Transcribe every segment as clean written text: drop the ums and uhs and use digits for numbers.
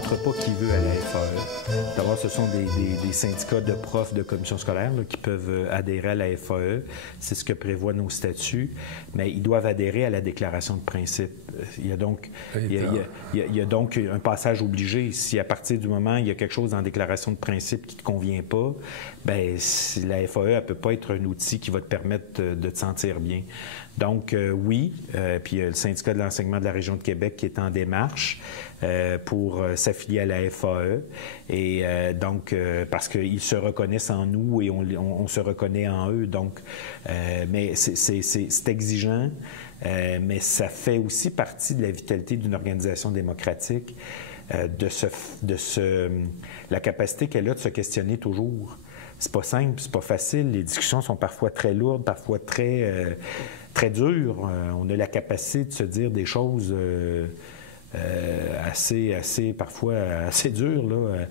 n'entre pas qui veut à la FAE. D'abord, ce sont des syndicats de profs de commission scolaire là, qui peuvent adhérer à la FAE. C'est ce que prévoient nos statuts. Mais ils doivent adhérer à la déclaration de principe. Il y a donc, il y a donc un passage obligé. Si à partir du moment où il y a quelque chose dans la déclaration de principe qui ne te convient pas, bien, la FAE ne peut pas être un outil qui va te permettre de te sentir bien. Donc, oui, puis le syndicat de l'enseignement de la région de Québec qui est en démarche pour s'affilier à la FAE. Et donc, parce qu'ils se reconnaissent en nous et on se reconnaît en eux. Donc, mais c'est exigeant, mais ça fait aussi partie de la vitalité d'une organisation démocratique, la capacité qu'elle a de se questionner toujours. C'est pas simple, c'est pas facile. Les discussions sont parfois très lourdes, parfois très dures. On a la capacité de se dire des choses parfois assez dures, là.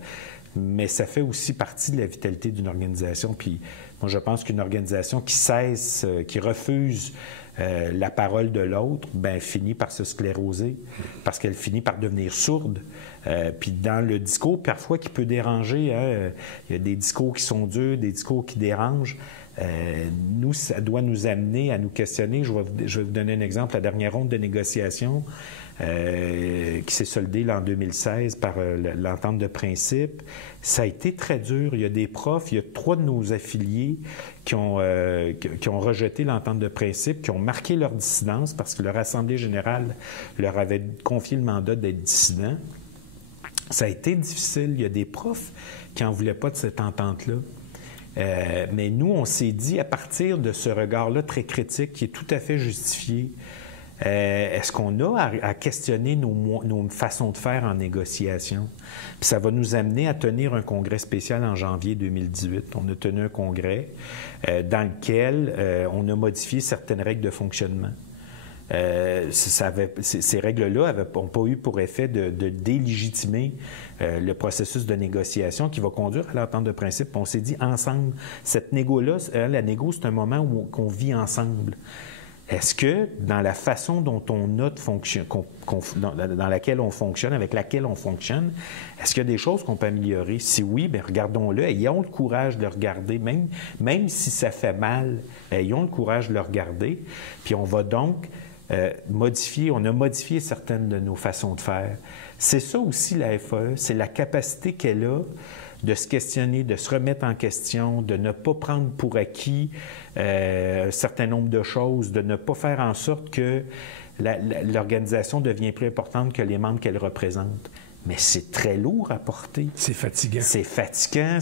Mais ça fait aussi partie de la vitalité d'une organisation. Puis moi, je pense qu'une organisation qui refuse la parole de l'autre, ben finit par se scléroser, parce qu'elle finit par devenir sourde. Puis dans le discours, parfois, qui peut déranger, hein, il y a des discours qui sont durs, des discours qui dérangent. Nous, ça doit nous amener à nous questionner. Je vais vous donner un exemple. La dernière ronde de négociation qui s'est soldée là, en 2016 par l'entente de principe, ça a été très dur. Il y a des profs, il y a 3 de nos affiliés qui ont rejeté l'entente de principe, qui ont marqué leur dissidence parce que leur Assemblée générale leur avait confié le mandat d'être dissidents. Ça a été difficile. Il y a des profs qui n'en voulaient pas de cette entente-là. Mais nous, on s'est dit, à partir de ce regard-là très critique, qui est tout à fait justifié, est-ce qu'on a à questionner nos façons de faire en négociation? Puis ça va nous amener à tenir un congrès spécial en janvier 2018. On a tenu un congrès dans lequel on a modifié certaines règles de fonctionnement. Ces règles-là n'ont pas eu pour effet de délégitimer le processus de négociation qui va conduire à l'entente de principe. On s'est dit ensemble, cette négo-là, la négo, c'est un moment qu'on vit ensemble. Est-ce que dans la façon dont on note dans laquelle on fonctionne, avec laquelle on fonctionne, est-ce qu'il y a des choses qu'on peut améliorer? Si oui, bien regardons-le, ayons le courage de le regarder, même si ça fait mal, ayons le courage de le regarder, puis on va donc on a modifié certaines de nos façons de faire. C'est ça aussi la FAE, c'est la capacité qu'elle a de se questionner, de se remettre en question, de ne pas prendre pour acquis un certain nombre de choses, de ne pas faire en sorte que l'organisation devient plus importante que les membres qu'elle représente. Mais c'est très lourd à porter. C'est fatigant. C'est fatigant,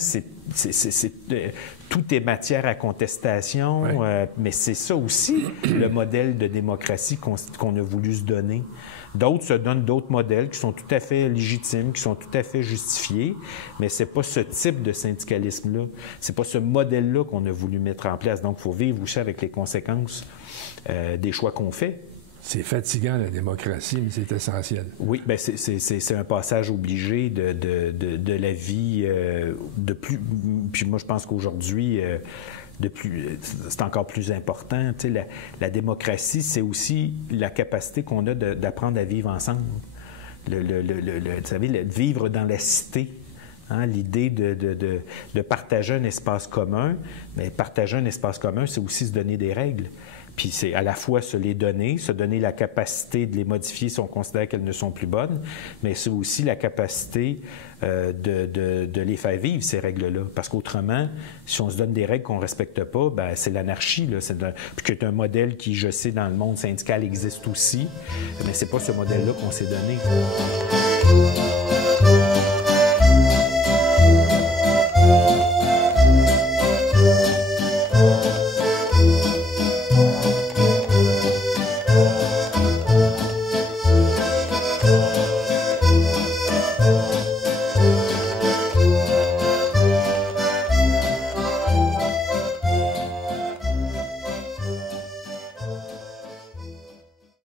tout est matière à contestation, mais c'est ça aussi le modèle de démocratie qu'on a voulu se donner. D'autres se donnent d'autres modèles qui sont tout à fait légitimes, qui sont tout à fait justifiés, mais c'est pas ce type de syndicalisme-là, c'est pas ce modèle-là qu'on a voulu mettre en place. Donc, il faut vivre aussi avec les conséquences des choix qu'on fait. C'est fatigant, la démocratie, mais c'est essentiel. Oui, bien, c'est un passage obligé de la vie Puis moi, je pense qu'aujourd'hui, c'est encore plus important. Tu sais, la démocratie, c'est aussi la capacité qu'on a d'apprendre à vivre ensemble. Vous savez, vivre dans la cité. Hein, l'idée de partager un espace commun, mais partager un espace commun, c'est aussi se donner des règles. Puis c'est à la fois se donner la capacité de les modifier si on considère qu'elles ne sont plus bonnes, mais c'est aussi la capacité de les faire vivre, ces règles-là. Parce qu'autrement, si on se donne des règles qu'on ne respecte pas, bien, c'est l'anarchie. Puis c'est un modèle qui, je sais, dans le monde syndical existe aussi, mais c'est pas ce modèle-là qu'on s'est donné.